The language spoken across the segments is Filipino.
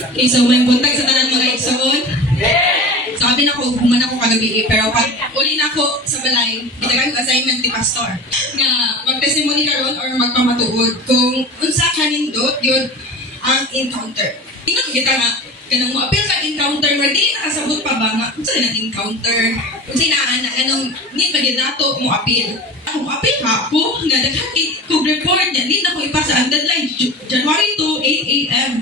Okay, so may buntag sa tanan mga igsoon. Sabi na ko, human ako kagabi pero pag uli na ako sa balay, gitagan ko assignment ni pastor nga mag-testimony karon or magpamatuod kung unsa kanindot yun ang encounter. Tingnan ko kita nga, kanang mo appeal ka encounter, or di nakasabot pa ba nga, unsa na encounter? Unsa na anong need ba nato mo appeal? Ako mo appeal ha ako, nga daghan kog report niya, need na ko ipasa ang deadline, January 2, 8 a.m.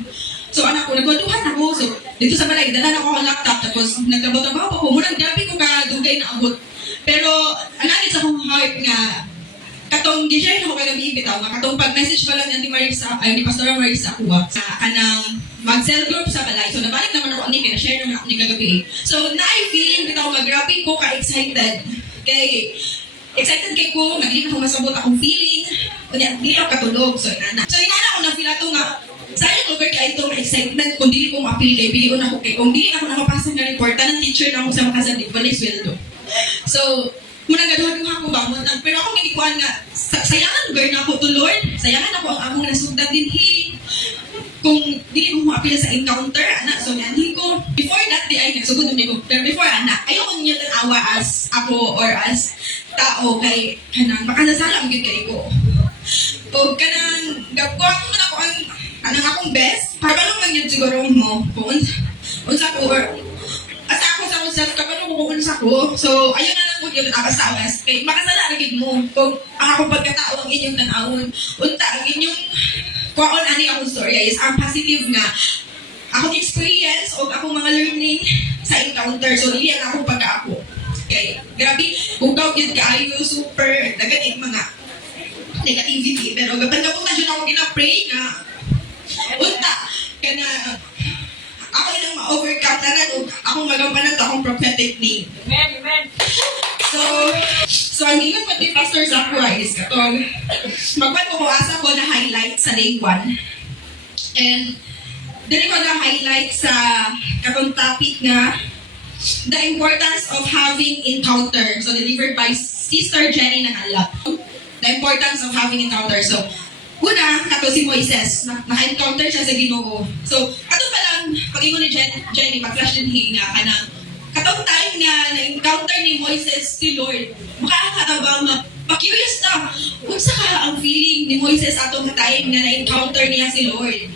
So anak ko, nagwaduhan ako. So dito sa balay, dala na ako ang laptop. Tapos nagtrabaho ako. Murang gabi ko kadugay na abot. Pero anakit sa akong heart nga, katong di-share na ako kagabi bitaw. Katong pag-message pa lang ni Marisa, ay ni Pastora Marisa Kuwa sa kanang mag-cell group sa balay. So nabalik naman ako ni kina-share naman ako ni kagabi. So na-feeling bitaw mag-grabe ko ka-excited. Excited kay ko, nagli ako masabot akong feeling. Kunya, di ako katulog. So inana ako na feel ato nga, sayang over kaya itong excitement kung dili ko ma-appeal kay bilion ako kay kung dili ako nakapasa ng report ng teacher na ako sa makasadip walay sweldo. So muna gaduha ako ba mo pero ako ginikuan nga sayangan girl na ako to Lord, sayangan ako ang among nasugdan dinhi kung dili ko ma-appeal sa encounter ana. So nanhi ko before that day ay nagsugod ni ko pero before ana ayoko niyo tan-awa as ako or as tao kay kanang makasasalam gid kay ko o kanang gagkuha ko man ako ang akong best, kabalo man yun siguro mo, kung unsa ko, or asa ako sa usap, kabalo ko kung unsa ko. So, ayun na lang po yun nakasawas. Kaya makasala rin mo, kung ang akong pagkatao ang inyong tanawon, unta, ang inyong kuwaon ani akong story is ang positive nga, akong experience o akong mga learning sa encounter. So, hindi ang akong pagka-ako. Okay, grabe, kung yun kaayo, super, nagating mga negativity. Pero, kapag na po na dyan ako ginapray nga, unta, kana ako ilang ma-overcome na rin, akong magampanan to akong prophetic name. Amen. So ang ingat pa ni Pastor Zachary is katong magpad ko asa ko na highlight sa day 1. And dili ko na highlight sa katong topic nga the importance of having encounter. So delivered by Sister Jenny Nangalap. The importance of having encounter. So una, kato si Moises, naka-encounter siya sa Ginoo. So, kato pa lang, pag-ingon ni Jenny, mag-flash din nga ka na, katong time nga na-encounter ni Moises si Lord, makakatabang pa-curious na, kung sa ang feeling ni Moises atong time nga na-encounter niya si Lord.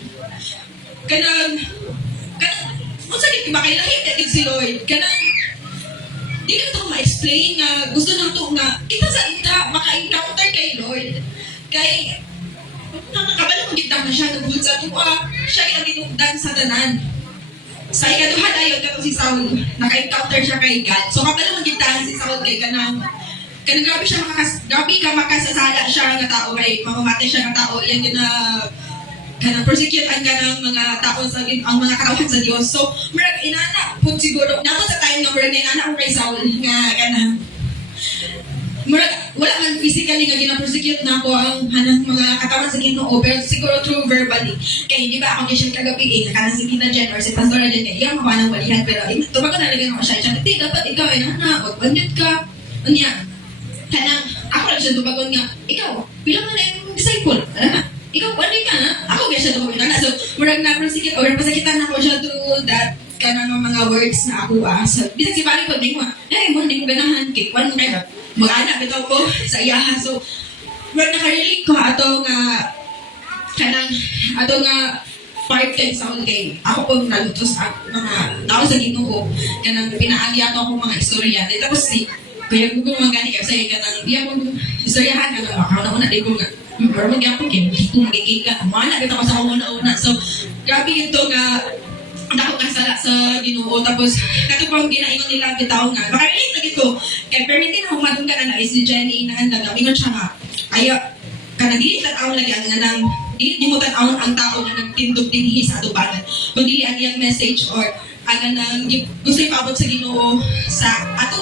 Kanang, kung sa ba kayo nakita si Lord, kanang, di na ito ma-explain nga, gusto na ito nga, kita sa ita, maka-encounter kay Lord. Kay, nakakabala kong gitang na siya, nagbuhod sa tuwa, siya yung tinugdan sa tanan. Sa ikaduha dayon katong si Saul, naka-encounter siya kay God. So kabala kong gitang si Saul kay kanang grabe siya grabe ka makasasala siya nga tao kay mamamatay siya nga tao, yan din na kanang persecutean ka ng mga tao sa ang mga katawhan sa Dios. So murag inana pud siguro nako sa time nga murag inana ko kay Saul nga kanang murag wala man physically nga gina-persecute na ako ang hanang mga katawan sa Ginoo pero siguro through verbally. Kaya di ba ako gisyon kagabi kanang si Tina Jen or si Pastor Jen kaya iyang makuha ng walihan pero tumaga na rin ako siya dapat ikaw ay nana wag banjud ka unya kanang ako lang siya tumagon nga ikaw bilang na yung disciple ikaw ano ka na ako kaya siya tumagon na so murag na-persecute or pasakitan ako siya through that kanang mga words na ako so bisag si Bali ko din mo mo din ganahan kay one kaya mag-anak ito ko sa iyaha. So, nakarelate ko ato nga part kay Saul kay ako pong nalutos sa mga tao sa Ginoo kanang pinaagi ato akong mga istorya. Tapos kaya ko magani kay sa kanang iya kong istoryahan kanang ako na di ko nga pero magyapon kay ko magigika mana kita ko sa una. So, grabe ito nga ako kasala sa Ginoo tapos kato pang ginaingon nila bitaw nga makarelate lagi ko kay pero hindi na humadong ka na si Jenny na handa ingon siya nga ayo kana dili tan-aw lagi ang nang dili mo tan-aw ang tao nga nagtindog dinhi sa atubangan kundi ang iyang message or ang nang gusto ipaabot sa Ginoo sa ato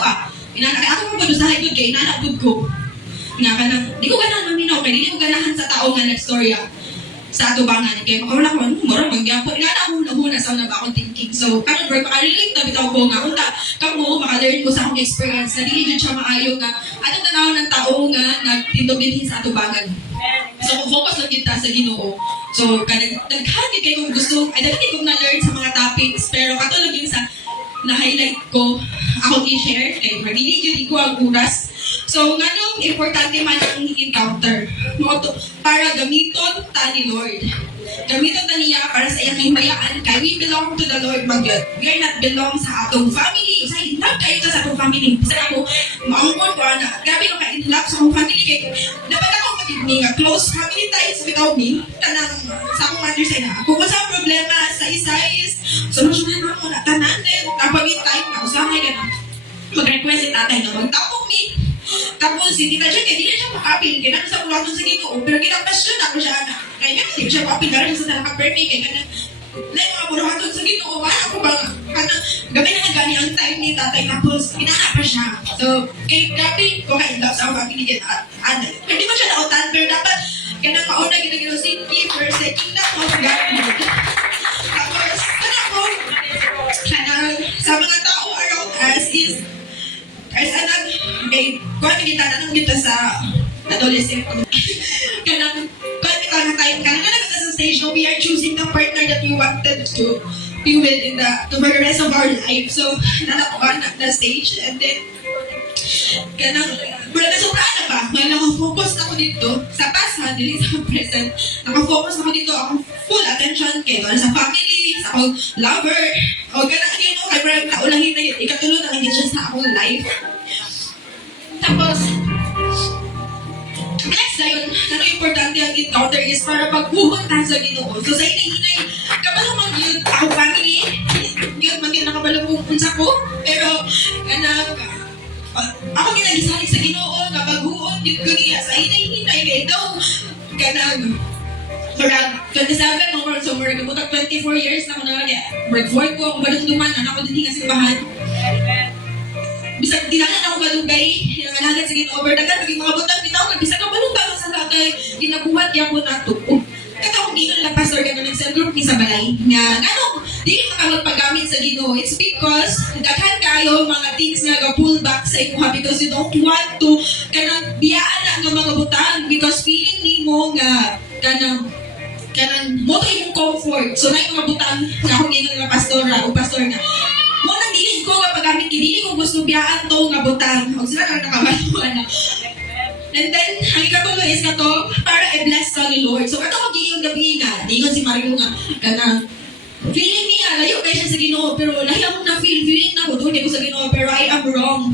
inana kay ako mo dusahay gud kay inana gud ko nga kanang di ko ganahan maminaw kay dili ko ganahan sa tao nga nagstorya sa atubangan kay makawala ko mura magyapon ina ako nahuna sa na ba akong thinking so karon bro makarelate na bitaw ko nga unta kamo maka-learn ko sa akong experience na dili jud siya maayo nga atong tanaw ng tao nga nagtindog dinhi sa atubangan so So, focus lang kita sa Ginoo. So, nagkagit kayo kung gusto, ay daghan kong na-learn sa mga topics, pero katulad yung sa na-highlight ko, ako i-share, kay magiging yun ko ang oras. So, nga nung importante man ang encounter, para gamiton ta ni Lord. Gamiton ta niya para sa iyang himbayaan, kay we belong to the Lord magyod. We are not belong sa atong family. Sa hinap kayo sa atong family. Sa ako, maungkod ko na, gabi ko ka-inlap sa akong family, kay dapat ako magiging close family ties without me, kanang sa akong understand na. Kung sa problema sa isa is, solusyonan mo na tanan din, kapag yung time na usahay ka na, mag-request si tatay na magtapong me. Tapos, si Tita Jen, hindi na siya makapil. Kaya naman sa ulatong sa Ginoo. Pero kinapasyon ako siya, anak. Kaya nga, hindi ko siya makapil. Dahil sa nakapirmi. Kaya nga, like, mga buruhaton sa Ginoo. Ako ba, gamay na gani ang time ni tatay. Tapos, pinaka pa siya. So, kaya gabi, ko ka-inlove sa mga pinigyan. Hindi mo siya nautan. Pero dapat, kaya nang mauna, ginagino, Sinki, first, kingdom of God. Tapos, ako, sa mga tao around us is, as anak, kung kita tanong dito sa adolescent ko. Kung kita na tayo, kanang nagkita sa stage no, we are choosing the partner that we wanted to be with for the rest of our life. So, nanakuha na stage. And then, kanang, wala na sobrang na ba? May nakafocus ako dito sa past, dili sa present. Nakafocus ako dito, ako full attention kay sa family, sa akong lover, o kanang, kay parang naulahin na yun, ikatulo na lang siya sa akong life. Tapos, next na yun, ano importante ang encounter is para pagbuhon tayo sa Ginoo. So, sa hinay-hinay, kabalo mag yun, ako family, yun, mag-yun nakabalo kung unsa ko, pero, ako ginagisalik sa Ginoo, kapagbuhon, yun ko niya, sa hinay-hinay, kaya daw, kanang, murag, 27, so murag, kaputag 24 years na ako na, murag 4 ko, kung balong duman, anak ko din nga simbahan. Bisag dinanan ako malugay, hinanganagan sa Ginoo, over dagan maging mga butang bitaw kag bisag ka malugay sa lagay, ginabuhat gyapon nato. Kato kung ginon lang pastor ka nag-send group ni sa balay nga nganong dili makapagpagamit sa Ginoo. It's because daghan kayo mga things nga ga-pull back sa imo because you don't want to kanang biyaan na nga mga butang because feeling nimo nga kanang mo to imong comfort. So na yung mga butang nga kung ginon nga pastora o pastor nga mo nang dili ko nga paggamit kini ko gusto biyaan to nga butang o sila kang nakabaluan na. And then ang ikatulo is na to para i-bless ka ni Lord. So ato magiging gabi nga dingon si Mario nga kanang feeling niya layo kay siya sa Ginoo pero lahi ako na feeling na ko doon ko sa Ginoo pero I am wrong.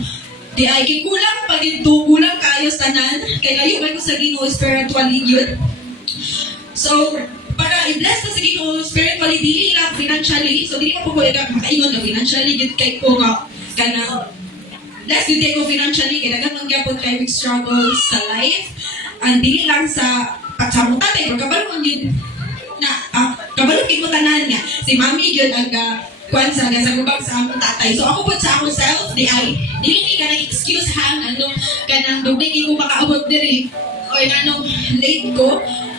Di ay kay kulang pa dito, kulang kayo sa tanan kay layo kay ko sa Ginoo spiritually yun. So para i-bless ka sa Ginoo spiritually, dili lang financially. So, dili mo po makaingon na financially, yun kay ko nga, bless yun kay ko financially, kaya nagamang gyapon kayo with struggles sa life. And dili lang sa pagsamong tatay, pero kabalong yun, kabalong kay ko tanan nga. Si mami yun ang kuwan sa gubag sa among tatay. So, ako po sa akong self, dili ka ng excuse ha, kanang dugay ko makaabot diri, o anong late ko,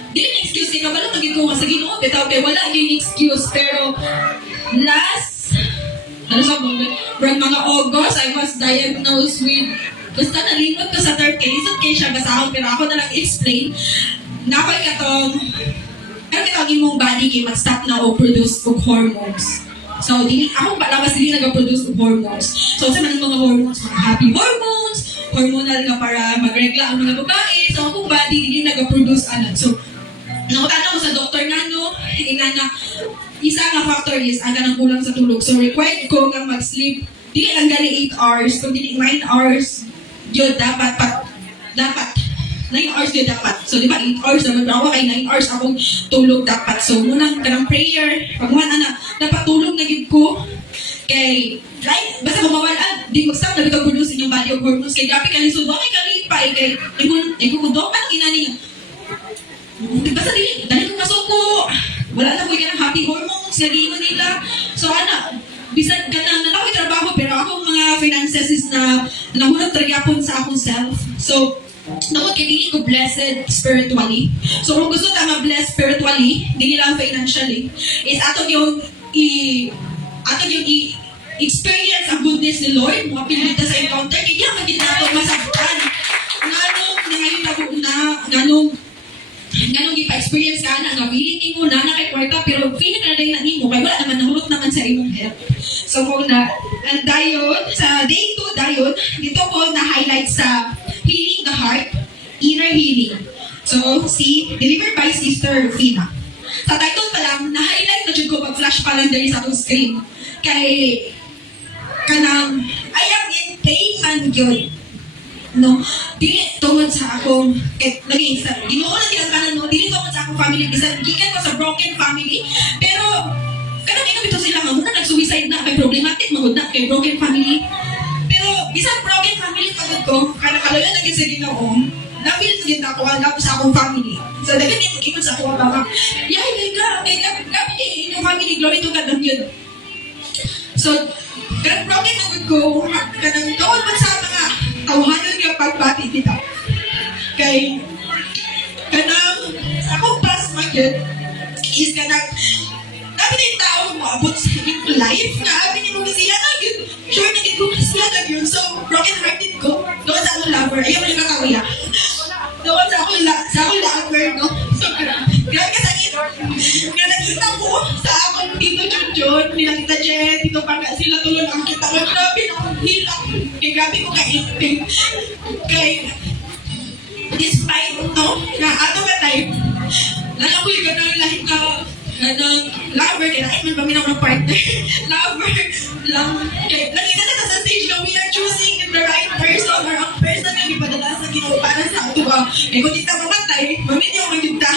dili excuse kay kabalo magid ko sa Ginoo bitaw kay wala gyud excuse pero last mga August I was diagnosed with basta nalimot ko sa third case kay siya basahon pero ako na lang explain na ako katong ano kitang imong body kay mag-stop na o produce og hormones. So dili ako palabas dili nag-produce og hormones. So sa mga hormones, mga happy hormones, hormonal nga para magregla ang mga babae. So akong body dili nag-produce anan. So nakutana ko sa doktor nga no, isa nga factor is ang kanang kulang sa tulog. So required ko nga mag-sleep, dili lang gali 8 hours, kung dili 9 hours, yun dapat 9 hours yun dapat. So di ba 8 hours naman, pero ako kay 9 hours akong tulog dapat. So munang kanang prayer, pagmuhan dapat tulog na gid ko. Kay, right, basta kumawalan, di mag-stop na bigag-produce yung body of hormones. Kay gapi ka lisod, bakit ka lipay, kay ikukudok, anong inani nga? Basta dali kong masuko. Wala na ko yung happy hormones, nag-iiwan nila. So, bisan ka na ako'y trabaho, pero akong mga finances is na nahulog tragyapon sa akong self. So, naku, kaya ko blessed spiritually. So, kung gusto ka ma-bless spiritually, hindi lang financially, is atong yung experience ang goodness ni Lord, mga pinilita sa encounter, kaya magiging nato masabtan. Nanong ganun gipa-experience ka na nga feeling mo na kay kwarta pero feeling ka na rin na nimo kay wala naman nahulot naman sa imong health. So kung na and dayon sa day 2 dayon dito ko na highlight sa healing the heart, inner healing. So si delivered by Sister Fina. Sa title pa lang na highlight na jud ko pag flash pa lang diri sa atong screen kay kanang I am in pain man gyud. No, dili tungod sa akong lagi sa Ginoo lang gyud kanan no, dili tungod sa akong family bisan gikan ko sa broken family pero kanang ino bitaw sila nga muna nag-suicide na kay problematic magud na kay broken family pero bisan broken family pagod ko kanang kaloyan na gyud sa Ginoo napil gyud ako ang sa akong family so daghan ni ikot sa akong mama yahay gabi inyong family glory to God yun so kanang broken magud ko kanang tungod man sa mga tawhanon nga pagbati dito. Kay kanang akong plasma yun is kanang dapat yung tao maabot sa inyong life nga abin yung mga siya na yun sure na yung mga siya na yun so broken hearted ko doon sa akong lover ayaw mo yung kakawiya doon sa akong lover no so grabe ka sakit nga nakita ko sa akong dito John nilang kita Jen dito pa nga sila tulon ang kita ko grabe akong hilak kay grabe ko ka-imping kay despite no na ato ka time lang ako yung ganang lahat ka ganang lover kaya nakit man pa minang ng partner lover lang kaya lagi na sa stage na we are choosing the right person or ang person na ipadala sa Ginoo para sa ato ba kaya kung di ta mamatay mamit yung magigta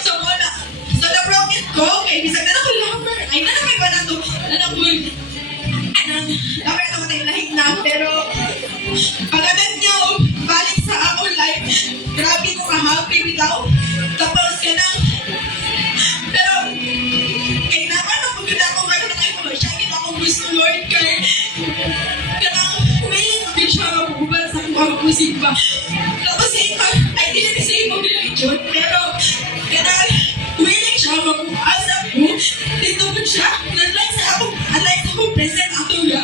so wala so na-broken ko kaya bisag na ako lover ay na naman ba na to na ako lover na ko tayo lahit na pero pagkagan niyo balik sa akong life grabe ko ka-happy bitaw tapos ka na pero kay naman ako ganda ko ngayon na kayo siya gina akong gusto Lord kay kanang willing din siya mabuban sa akong musikba tapos ay dili ni sa imong religion pero kanang willing siya mabuban sa ako dito po siya nanlay sa akong present ato nga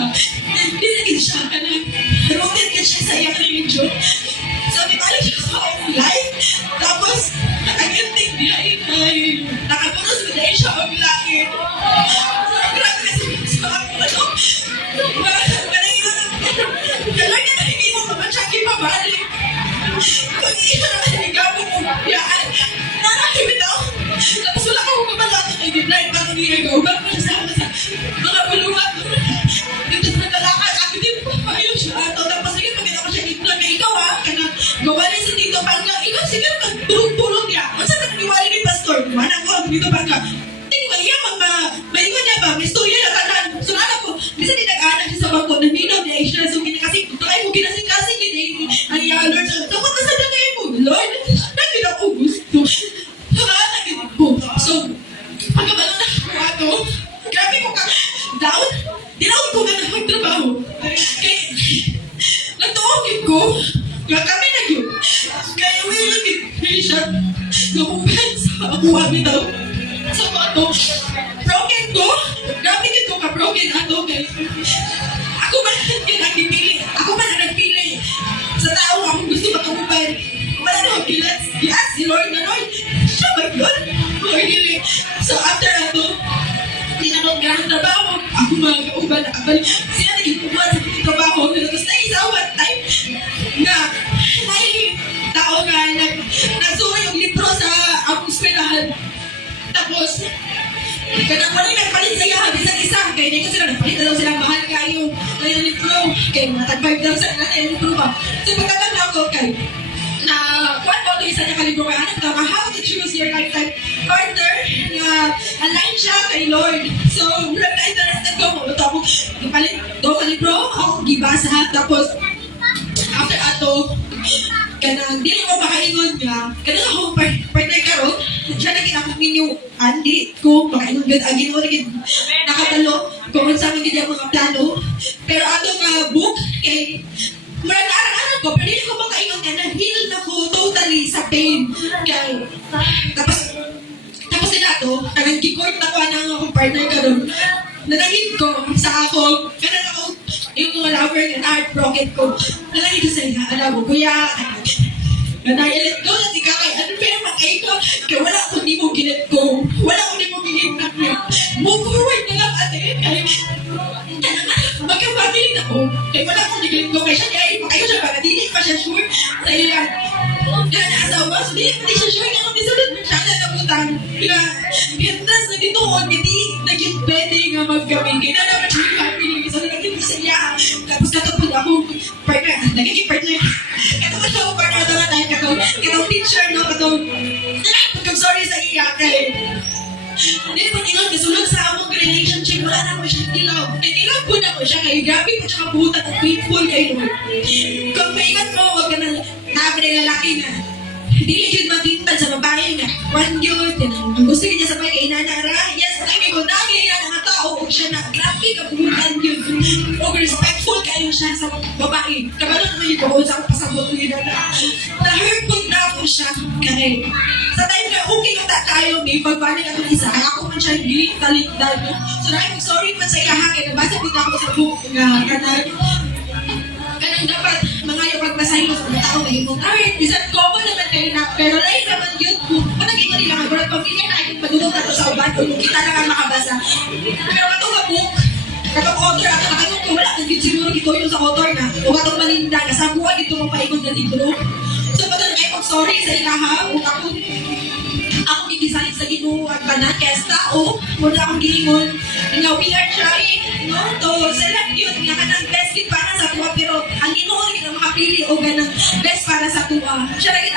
dili siya kanang rooted ka siya sa iyang religion so di balik siya sa akong life tapos ang ending niya ay nakapunos ko dahil siya ang langit grabe kasi sa ako ano kailangan na hindi mo naman siya ibabalik kung hindi siya naman nagagawin mo yaan nakakibitaw tapos wala ka kung kabalato kay Giblay bakit hindi nagawin mo siya sa mga bulungan dito sa naglalakad ako din po ayaw siya ato tapos sige pag ako siya Giblay na ikaw kanang gawa rin sa dito pangka ikaw sige magtulog-tulog niya masa nagniwali ni Pastor manang ko dito pangka tingnan niya may tingnan niya ba may storya na tanan so alam ko bisa di nag-anak siya sa bangko naminom niya siya so kinakasing tayo mo kinasing-kasing din ay Lord so takot na sa dagay mo Lord nagin ako gusto nagin ko so pagkabalo na ako ato grabe ko ka down dinawin ko ka na magtrabaho kaya nagtuogin ko kaya kami nagyo kaya willing siya gamugan sa ako bitaw sa ato broken ko grabe ko ka broken ato kaya ako man nagpili ako man nagpili sa tao akong gusto makamuban wala na magpilat yes si Lord na Lord siya ba yun Lord really so after ato tinanong nga ang trabaho ako mag-uban nakabalik sila naging uban sa kong trabaho tapos na isa one time na tao nga nagsura yung libro sa akong eskwelahan tapos kanang wala nagpalit sa iya bisan isa kaya hindi ko sila nagpalit na daw silang mahal kayo yung libro kaya matag 5,000 na yung libro ba so pagkatang na ako kay na kuwan ko isa niya kalibro kay anak daw how to choose your lifetime partner na align siya kay Lord so murag na interested ko mo ito ako ipalit do ka libro ako gibasa tapos after ato kanang dili ko makaingon nga kanang ako partner karon siya na ginakong ninyo andi ko makaingon gud agi mo rin nakatalo kung sa amin gid mga plano pero ato nga book kay murag aral ko pero dili ko makaingon nga na-heal na ko totally sa pain kay tapos nila to kanang gikort na ko ang akong partner karon nanahid ko sa ako kanang ako yung mga lover na heartbroken ko nalagay ko sa iya alam mo kuya ganay let go na si kakay ano pero makay kay ka. Kaya wala akong di mo gilit ko. Wala akong di mo gilit niya. Move forward na lang ate. Kaya magkabagay na ako. Kaya wala akong di gilit ko. Kaya siya kaya makayo siya para dili pa siya sure sa iya. Kaya naasawa. So dili pa di siya sure. Kaya kung disulod mo siya na nabutan. Kaya pintas na dito ko. Hindi naging pwede nga magkabing. Kaya naman siya yung family. So naging sa iya. Tapos katapos ako. Partner. Nagiging partner. Katapos ako partner. Katong teacher, no? Katong sorry sa iya kay hindi pag ikaw nasulog sa among relationship wala na ko siya tilaw tilaw po na ko siya kay grabe po siya kabutan at faithful kay Lord kung maingat mo huwag ka na nabi na lalaki na hindi yun matintad sa babae na one yun ang gusto niya sa bahay kay inanara yes kami ko dami yan ang tao o siya na grabe kabutan yun o respectful kayo siya sa babae kabalo naman yun ko sa pasabot yun na-hurt po na ako siya kaya sa time na okay na tayo may pagbalik ako isa kaya ako man siya hindi talindad so dahil sorry man sa iyaha kaya nabasa din ako sa book nga kanang dapat mga yung pagbasahin mo sa mga tao may imong alright bisan common naman kayo na pero lain naman yun kung panagin mo nila mga pamilya na yung madulog na to sa uban kung kita na nga makabasa pero katong nga book katong author ato nakatong ko wala kung siguro ito yung sa author na o katong maninda na sa buwan ito mong paikot na libro so patuloy kayo sorry sa ilaha o ako gigisahin sa Ginoo at tanan kaya tao muna akong giingon nga we are trying no to select yun nga kanang best kit para sa tuwa pero ang Ginoo rin ang makapili o ganang best para sa tuwa siya rin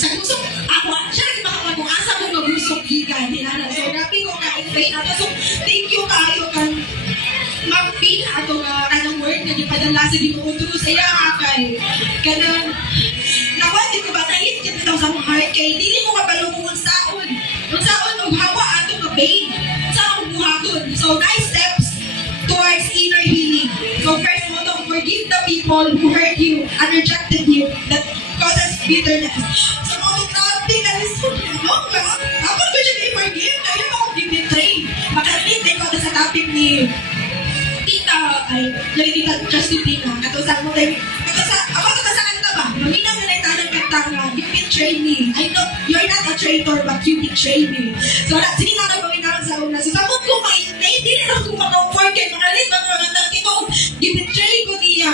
sa gusto ako siya rin makakuha kung asa ko magusok gigan hinana so grabe ko ka-explain nato so thank you kayo kang mag-feel ato nga kanang word na gipadala sa Ginoo through sa iya kay kanang nawati ko ba nahit kita daw sa mong heart kay dili mo kabalungon saon og hawa ato nga pain sa akong buhaton so nice steps towards inner healing so first mo to forgive the people who hurt you and rejected you that causes bitterness so mga grabe ka no ako ko siya i-forgive kaya ako di-betray makarelate din ko sa topic ni Tita Tita Justin Tina katusan mo tayo ako sa kanta ba maminang na naitanang kanta nga you betray me I know you're not a traitor but you betray me so sige na ako maminang sa una so sabot ko hindi na ako maka-forget makarelate ba mga kanta ko you betray ko niya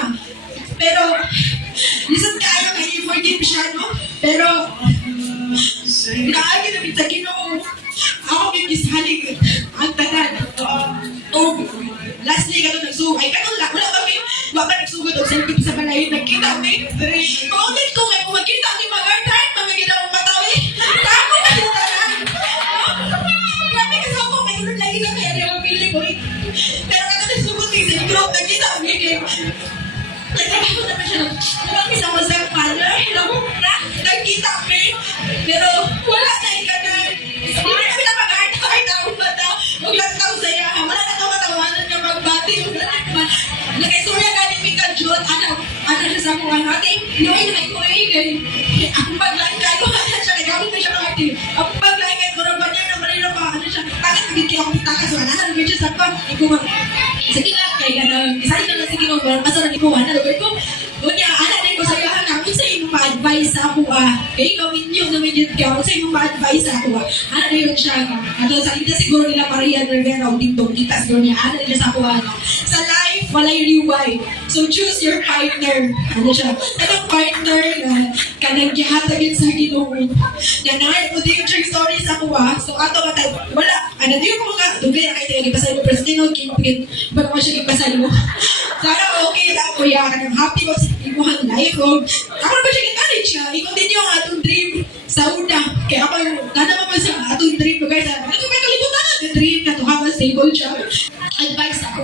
pero listen kayo kaya i-forgive siya no pero naagin na sa Ginoo ako bibisalig ang tanan lastly ka to nagsugod ay kanong wala ba nagsugod o selfie sa balay nagkita may paulit ko may magkita ni mga heart mamagina mong matawi tako na yung tanan grabe kasi ako may ulo lagi na kaya yung pili ko pero kato nagsugod kayo sa group nagkita may game nagtrabaho naman siya huwag isang masang father nagkita may pero wala na ikanan hindi na sila mag-heart ako mata huwag lang tao saya wala na ito matawanan niya magbati nagkaistorya ka ni Mika Jod ana siya sa kuha natin noy na ito kay ako paglain kayo ana siya nagamit na siya ng atin ako paglain kayo kung ba niya na marino pa ano siya bakit naging kaya ako pitakas wala na naging siya sa pa ikuha sige lang kaya isali na lang sige nung basa na ikuha na lugar ko Unya, ana din ko sa iyo na kung sa imong ma-advise sa ako kay gawin niyo na medyo kaya kung sa imong ma-advise sa ako ana din siya ato sa kita siguro nila Maria Rivera o dito kita siguro niya ana din sa ako sa life walay liway so choose your partner ano siya kanang partner kanang gihatagin sa Ginoo na naay ko din yung story sa ako so ato ka wala ano din ko mga dugay kay tayo gipasay mo presidente kinpit ba ko siya gipasay mo sana okay na kuya kanang happy ko imuhang life o ako na ba siya encourage nga i-continue ang atong dream sa una kaya ako nanaman mo sa atong dream guys ano ko may kalimutan ang dream na to have a stable job advice ako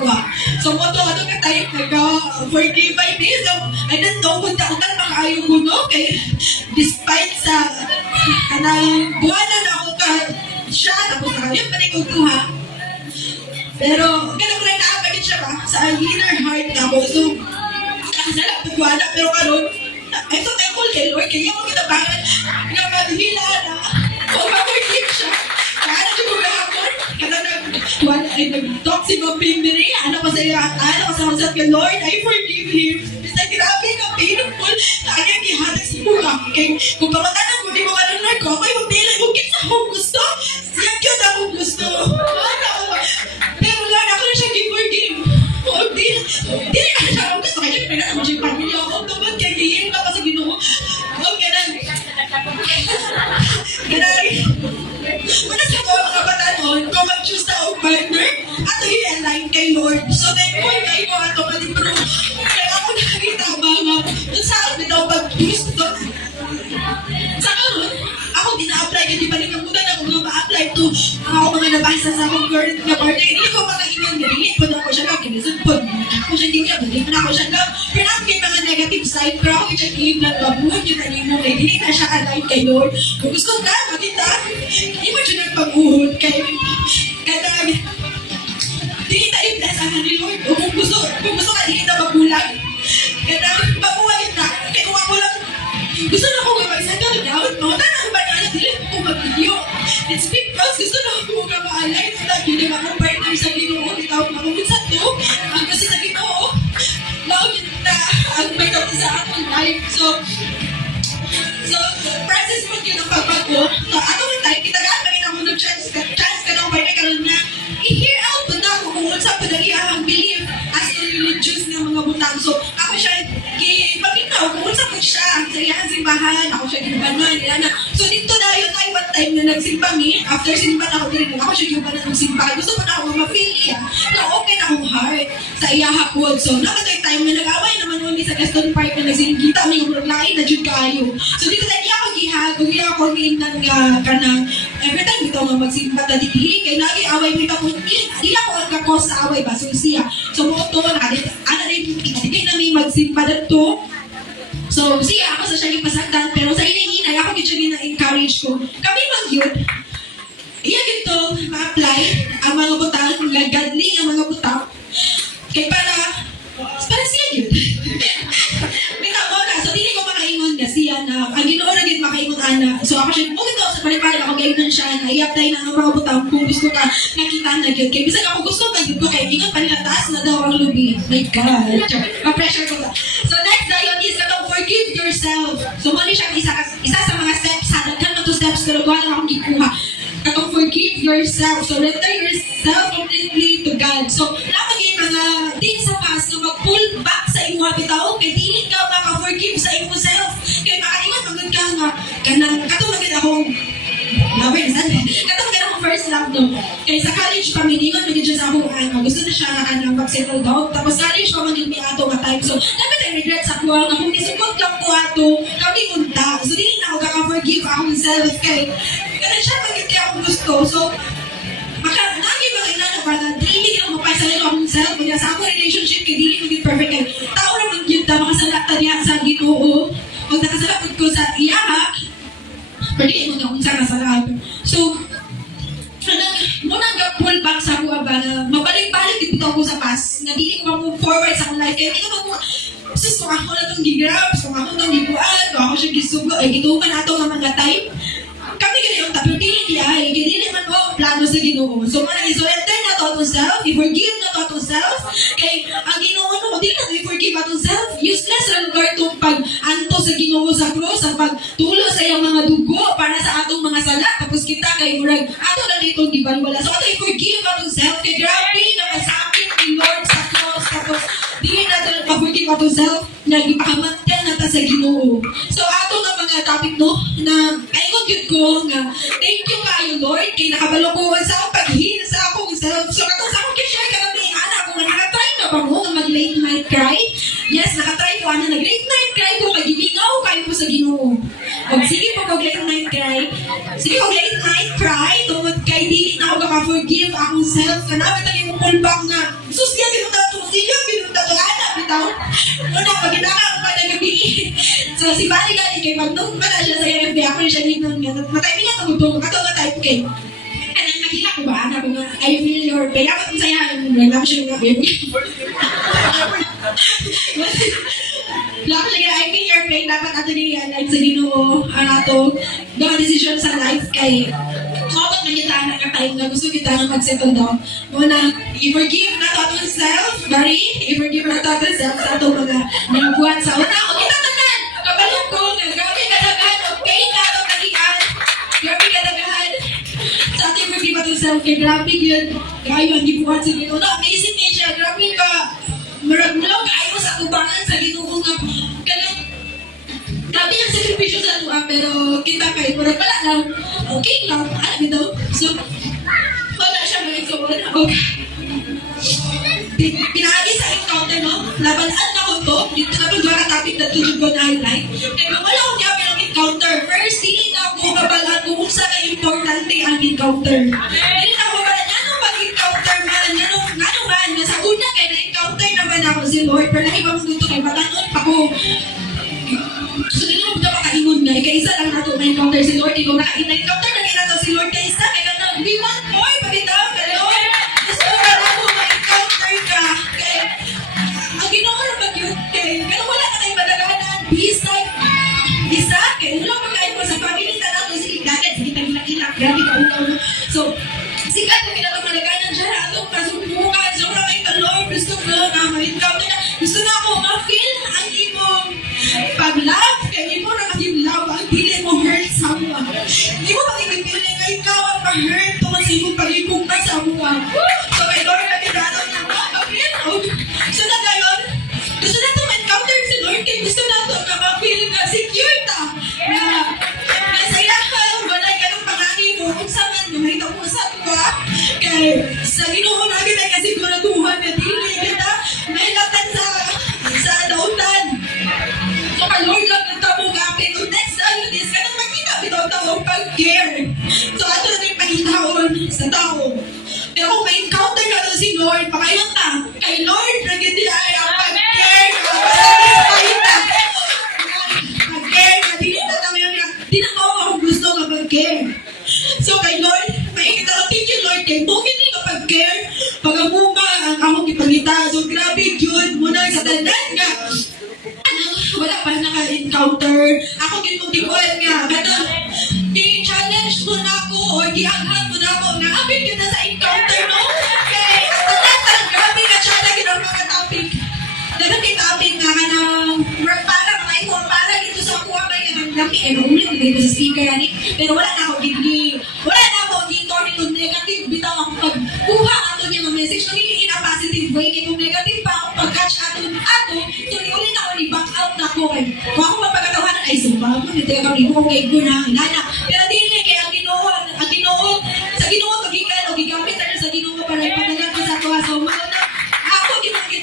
so mo to ano ka tayo nag-forgive by me so I don't know kung taon makaayo ko no kaya despite sa kanang buwanan na ako ka siya tapos nakalimutan pa rin ko kuha pero ganun ko lang naabagin siya ba sa inner heart na ako so kasala pagwala pero karon ay so thankful kay Lord kaya ako kinabangan nga madhila na o mag-forgive siya kaya siya kung kahapon kada nag-talk si Mabing diri ano pa sa iyo ano pa sa masat kay Lord I forgive him basta grabe ka painful Kaya gihatag sa mga kay kung pamatanan mo, di mo kanunod ko, ako'y mabili kung kinsa akong gusto. Siya yun akong gusto. Pero Lord, ako na siya give-for-give. Di na siya akong gusto. Kaya pinag ako siya pamilya ako. Tungkol kaya gihin ka pa sa Ginoo. Huwag ganun. Ganun. Una sa mga batanon, kung mag-choose na akong partner, ato i-align kay Lord. So, thankful kayo ato malibro. Kaya ako nakakita mga kung saan bitaw pag-choose to. Sa karon, ako dina-apply kasi panikamutan ako mga ma-apply to ako mga nabasa sa akong current na partner. Hindi ko makaingan na rin. Pwede ako siya ka, kinisod po. Ako siya hindi ko yan. Balik na ako siya ka. Pero ako may mga negative side. Pero ako siya kinig lang babuhan yun na rin mo. Hindi na siya align kay Lord. Kung gusto ka, makita. Hindi mo siya nagpag-uhod kay kanag. Hindi tayo nasahan ni Lord. O kung gusto ka, hindi kita magulang. Kanag, babuhay na. Kaya kung ako lang, gusto na akong mag-settle down, no? Tanang ba na hindi ko mag-video? It's because gusto na ako mag-maalay na lagi na akong partner sa Ginoo. Itawag na akong sa to. Ang kasi sa Ginoo, lawin na ang may kapag sa akong life. So, process mo yun ang pagbago. So, ano ang time, kitagaan pa rin ako ng chance ka ng partner karoon na i-hear out po na ako kung unsa po nag ang belief as in religious ng mga butang. So, ako siya, pagkitaw, kung unsa po siya, sa iyang simbahan, ako siya ginubanan, nila na. So, dito na yun ay one time na nagsimba mi, after simba na ako din, ako siya ginubanan ng simba. Gusto ko na ako ma-feel niya, na okay na akong heart sa iya hapon. So, nakatay time na nag-away naman mo sa Gaston Park na nagsinggita, may umulaglain na dyan kayo. So, dito na iya ako gihag, kung iya ako giinan nga kanang, every time dito nga magsimba na ditihi, kaya lagi away mo ito kung di ako ang kakos sa away ba, so siya. So, mo ito, ana rin, hindi na may magsimba na ito. So, siya, ako sa siya yung pasagdan, pero sa hinahinay, ako kitsa na-encourage ko. Kami mang yun, iya dito, ma-apply ang mga butang, godly ang mga butang, kaya para siya yun. May tao na, so hindi ko makaingon na siya na, ang Ginoo na din makaingon ana. So ako siya, okay to, sa pare-pare ako gainan siya na i-apply na ang mga butang kung gusto ka nakita na yun. Kaya bisag ako gusto ka yun ko, kaya ingon pa nila taas na daw ang lubi. My God. Ma-pressure ko to. So next na yun is katong forgive yourself. So mali siya isa sa mga steps ha. Nagkan na to steps pero gawa lang akong gikuha. Katong forgive yourself. So render yourself completely to God. So naman yung mga things sa past na mag-pull back sa iyong habitaw. Kaya dili ka maka-forgive sa iyong self. Kaya makaingat magod ka nga. Katong magod akong katong magod akong first love no. Kaya sa college pa, miningon magod siya sa akong gusto na siya mag-settle down. Tapos college pa magod may ato nga time. So dapat ay regret sa kuha nga kung nisugod lang ko ato kami unta. So dili na ako kaka-forgive akong self. Kaya siya magod kaya akong gusto. So lagi ba kayo na para daily ka mapay sa lalo akong self. Kaya sa akong relationship kaya dili magod perfect. Kaya tao naman yun ta makasalata niya sa Ginoo. Kung nakasalapod ko sa iyaha, pwede mo na kung saan nasalaan. So, muna pull back sa ako ba na mabalik-balik dito ko sa past na dili ko move forward sa akong life. Kaya hindi ko sus, kung ako na itong gigrab, kung ako itong gibuan, kung ako siya gisugo, ay gitukan na ito ng mga time. Kami ganyan, pero dili ay, hindi naman mo plano sa Ginoo. So, man, i-surrender na to atong self, i-forgive na to atong self, kay ang Ginoo no, di na i-forgive atong self, useless lang itong pag-anto sa Ginoo sa cross, ang pagtulo sa iyang mga dugo para sa atong mga sala, tapos kita kay murag, ato na dito gibalwala. So, ato i-forgive atong self, kay grabe na masakit ni Lord sa cross, tapos di na ito nagpa-forgive atong self, nagipakamantel na ta sa Ginoo. So, ato nga mga topic no, na kaingon yun ko nga, thank you kayo Lord, kay nakabalo ko sa akong pag-heal sa akong self. So, katong sa akong kishare ka namin, anak ko nga nakatry na ba mo nga mag-late night cry? Yes, nakatry ko, ana, nag-late night cry ko, kagigingaw kayo po sa Ginoo. O, sige po kog late night cry. Sige kog late night cry, tungod kay dili na ako maka-forgive akong self. Kanabit ang yung pullback nga, sus, yan, binunta to, anak, bitaw. Una, pag-inaka ko pa na gabi. So, si Bali gali, kay mag-note pa na siya sa RFB, ako rin siya nito nga. Matay niya tumutong, ato nga type kay. Anong nakita ko ba, anak ko nga, I feel your pain. Ako kung sayahan mo, lang siya nga, baby. Lako siya nga, I feel your pain. Dapat ato niya, like sa Ginoo, ato, mga decision sa life kay mabot na kita na ka-time na gusto kita na mag-settle down. Muna, i-forgive na to atong self, Barry. I-forgive na to atong self sa atong mga buwan sa una. O kita tanan! myself, kay grabe yun. Kayo, ang gibuhat sa Ginoo. No, amazing niya siya. Grabe ka. Mulaw kayo sa tubangan sa Ginoo nga. Kanang, grabe yung sakripisyo sa tuwa, pero kita kayo. Pero pala lang, okay lang. Alam ito. So, wala siya mga isuon. Okay. Pinagi sa encounter, no? Labanaan na ko to. Dito na mga katapit na tulog ko na highlight. Kaya wala akong gabi ng encounter. First, hindi na ako mabalaan kung saan na importante ang encounter. Hindi na ako mabalaan, anong mag-encounter man? Anong man? Nasa una kaya na-encounter naman ako si Lord. Pero nahibang dito kay Batanon pa ko. So, hindi mo ba makaingon nga? Ika-isa lang na ito na-encounter si Lord. Ikaw na-encounter na ginagawa si Lord kay isa. Kaya na, we want more. Pagkitaw ka, Lord. Gusto ka na ako ma-encounter ka. Kaya, ang ginawa na mag-yun kay, pero wala na kayo madaganan. Bisa, isa, kaya wala magkain mo sa family na nato. Sige, dagat, sige, tagilak-ilak. Grabe ka, ulaw. So, sikat na kinatang madaganan siya na itong kasumbukan. So, wala kayo ka, Lord. Gusto ko na ma-encounter na. Gusto na ako ma-feel ang imong pag-love. Kaya hindi mo na kasi love ang feeling mo hurt someone. Hindi mo makikipilin na ikaw ang pa-hurt tungkol sa imong pag-ibong ka sa mga. So, kay Lord na kinatang na ma-feel. So, na gayon, gusto na itong encounter si Lord. Kaya gusto na ito na ma-feel na secure ta. Na masaya ka, wala ka ng pangani mo. Kung saan man, mahita mo sa tuwa. Kaya sa Ginoo namin ay kasiguraduhan na dili kita mahilatan sa dautan. So, kay Lord lang ang tamo kapit. So, next ano is, kanang makita bitaw-taw pag-care. So, ato na yung pahitahon sa tao. Pero kung may encounter ka doon si Lord, pakayon ta. Kay Lord, naging ay ang pag-care. Pag-care na, dili na tamo yung di na ako akong gusto nga pag-care. So, kay Lord, makikita ko, thank you Lord, kay bukit ni kapag care, pag amuma ang akong ipangita. So, grabe yun, muna sa dandan nga. Wala pa naka-encounter. Ako gitong-tikuan nga. Kata, di-challenge mo na ako o di-aghat mo na ako nga apit kita sa encounter mo. Okay, at grabe ka siya na ginang mga topic. Dapat kay topic nga ka ng para dito sa kuha ba yung laki ulit dito sa speaker ani. Pero wala na ako dito nito negative bitaw ako pagkuha ato niya ng message na in a positive way kay kung negative pa ako pag-catch ato so ulit ako ni back out na ko kay kung ako mapagkatawanan ay sumpa mo nito kami ko kay guna nana pero dili kay ang Ginoo sa Ginoo pagikan o gigamit na sa Ginoo para ipadala ko sa tuwa so ako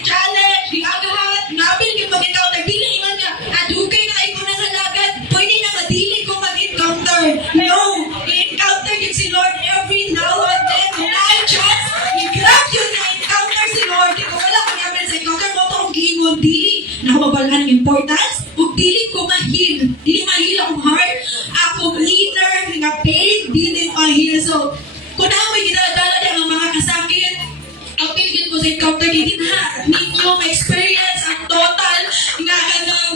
challenge giagahat nabil gyud mag-encounter dili man nga adugay na ay ko na halagat pwede na madili ko mag-encounter no i-encounter yun si Lord every now and then when I chance i-grab yun na encounter si Lord kung wala ko namin sa encounter mo ito ang giingon dili na mabalaan ang importance ug dili ko mahil akong heart akong inner nga pain dili mahil so kung na may ginadala ang mga kasakit ang pilitin ko sa encounter hindi na ninyo ma-experience ang total nga ganang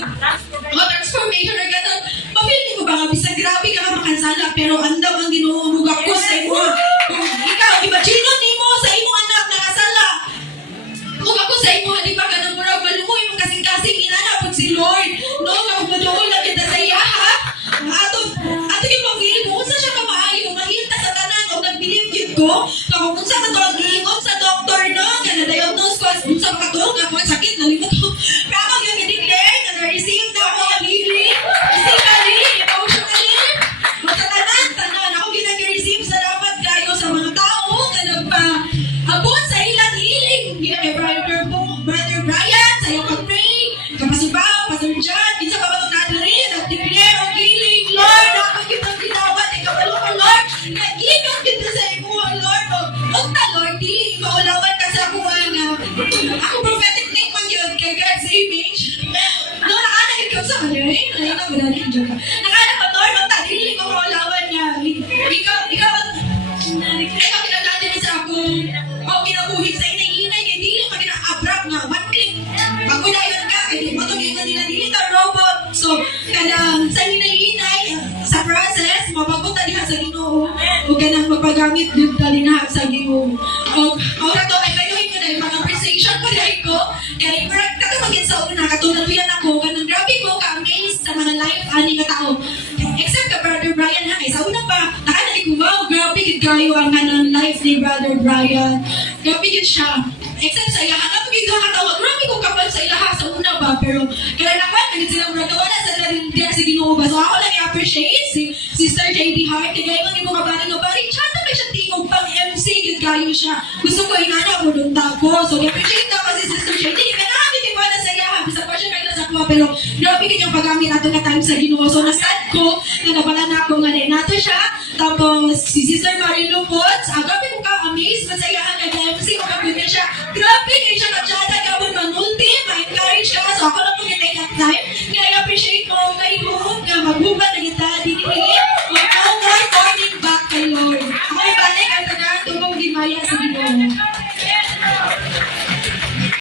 transformation or ganang mapilitin ko ba nga bisag grabe ka makansala pero andam ang ginuumog ako sa imo kung ikaw imagine mo sa imo anak nakasala kung ako sa imo di ba ganang murag malumoy mo kasing-kasing inanapod si Lord no nga madoon lang kita sa iya ha ato yung pag-feel mo unsa siya ka maayo mahilta sa tanan o nag-believe yun ko kung unsa ka to ang giingon sa doktor no nga na-diagnose ko unsa ka to nga kung sakit nalimot ko pero ako yung i-declare na na-receive na ako ang healing physically, emotionally sa tanan ako ginag-receive sa dapat kayo sa mga tao na nagpa-abot sa ilang healing kay Brother Brian sa iyong pag-pray kapasubaw, Pastor John kinsa pa ba itong nadarin nag-declare ang healing Lord ako kitang ginawat ikabalo ko Lord nag-ingat kita sa imo Lord huwag na Lord dili maulawan ka sa ako ako prophetic name man yun kay God's image no nakaanag ikaw sa kanya nakaanag mo dali nakaanag mo Lord magtadili ko maulawan niya ikaw pinagdadali sa ako o pinabuhin sa inay-inay kay dili pa gina-abrupt nga one click pag-unayan ka kay di mo ito nila dili ka robot so kanang sa inay-inay sa process mabagot diha sa Ginoo o kanang magpagamit dito dali na sa Ginoo o rato ay kayuhin ko dahil mga appreciation ko dahil ko kaya katumagin sa una katuluyan ako kanang grabe ko ka-amazed sa mga life ani nga tao except ka Brother Brian ha kay sa una pa nakanalig ko wow grabe kayo ang kanang life ni Brother Brian. Grabe yun siya. Except sa ilaha, kapag yung nakatawa, grabe ko kapal sa ilaha sa una ba, pero kaya naman, naging sila muna wala sa narindihan si Ginoo ba. So ako lang i-appreciate si Sister J.D. Hart, kaya yung mga kabali nga bari, tsaka may siya tingog pang MC, yun kayo siya. Gusto ko inana, ulunta ko. So i-appreciate na kasi Sister J.D. Kaya nakami din wala sa ilaha, bisa pa siya kayo sa kuha, pero grabe kanyang paggamit ato na time sa Ginoo. So nasad ko, na napala na ako nga nato siya. Tapos si Sister Marie Lupots, grabe ko ka-amaze, masayahan ka na MC, makapagod siya. Grabe, kayo siya katsada, gawin manulti, ma-encourage ka. So ako lang po kita that time.